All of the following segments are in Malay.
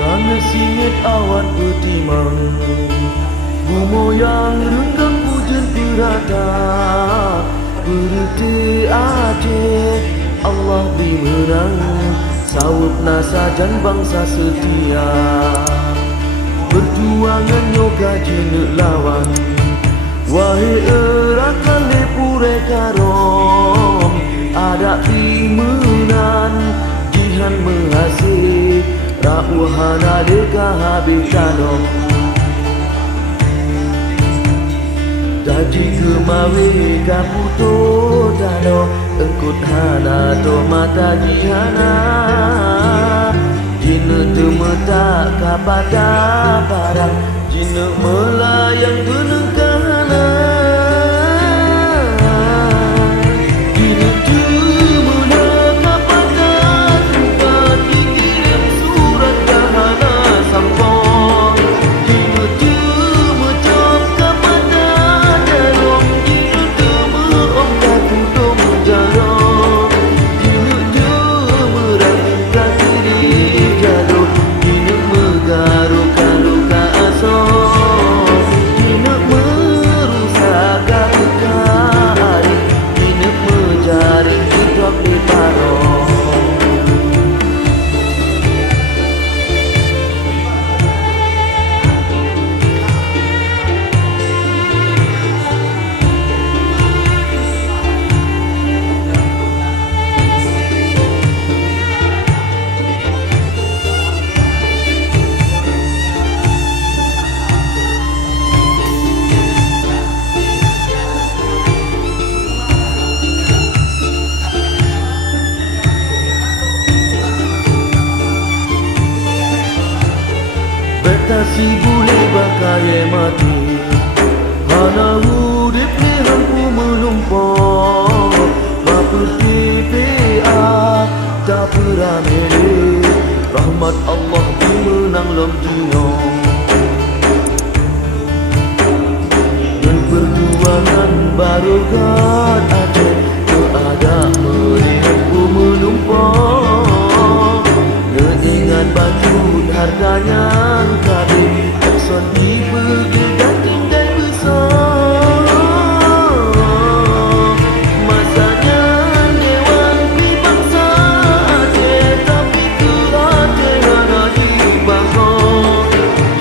Kerana singit awan bertimang, bumo yang renggang hujan berada. Berhenti Aceh, Allah dimenang, sawut nasajan bangsa setia. Perjuangan yoga jenek lawan, wahai erakan lepure karom. Ada imenan, jihan menghasil, rakwahana dekah habis tanong. Daji kemawe kaputo dano, engkut hana to mata jihana. Jina temeta kapada barang, jina melayang beneng kahana. Jina temena kapada tempat dikirim surat kahana sampong. Jina temecap kapada darong, jina temeong kaputom jarong. Jina temerang kasiri jarong, jina megarukan luka asong. Jina merusak kakari, jina menjaring hidup di parong. Betasi boleh bakal mati, hana urip ni hampu melumpur. Baperti PA tak beramili, rahmat Allah dimenang lom dunia. Dan perjuangan barokat Aceh, keada melihat ku melumpur. Ngeingat batu harganya kabeh, takson diberi daging dan besar. Masanya dewan di bangsa Aceh, tapi ke Aceh hana dibangkok.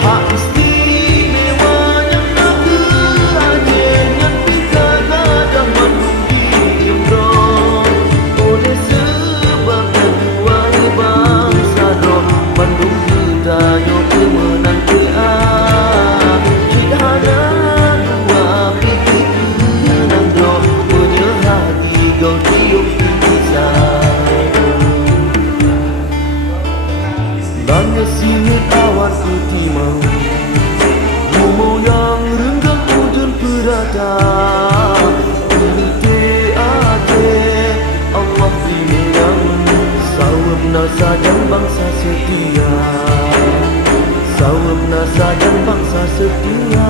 Hak istimewa yang nak ke Aceh, yang kita kadang mandung diimbrong. Oleh sebabnya dua bangsa dong, mandung tayo kemenang ke A. Jidhana dua piti kenang do, punya hati kau tiup pisah. Langit singit awan kutimang, bumo yang renggang hujan berada. Berhenti Aceh, Allah dimenang, sawab nasajan bangsa setia. Sawab nasajan bangsa setia.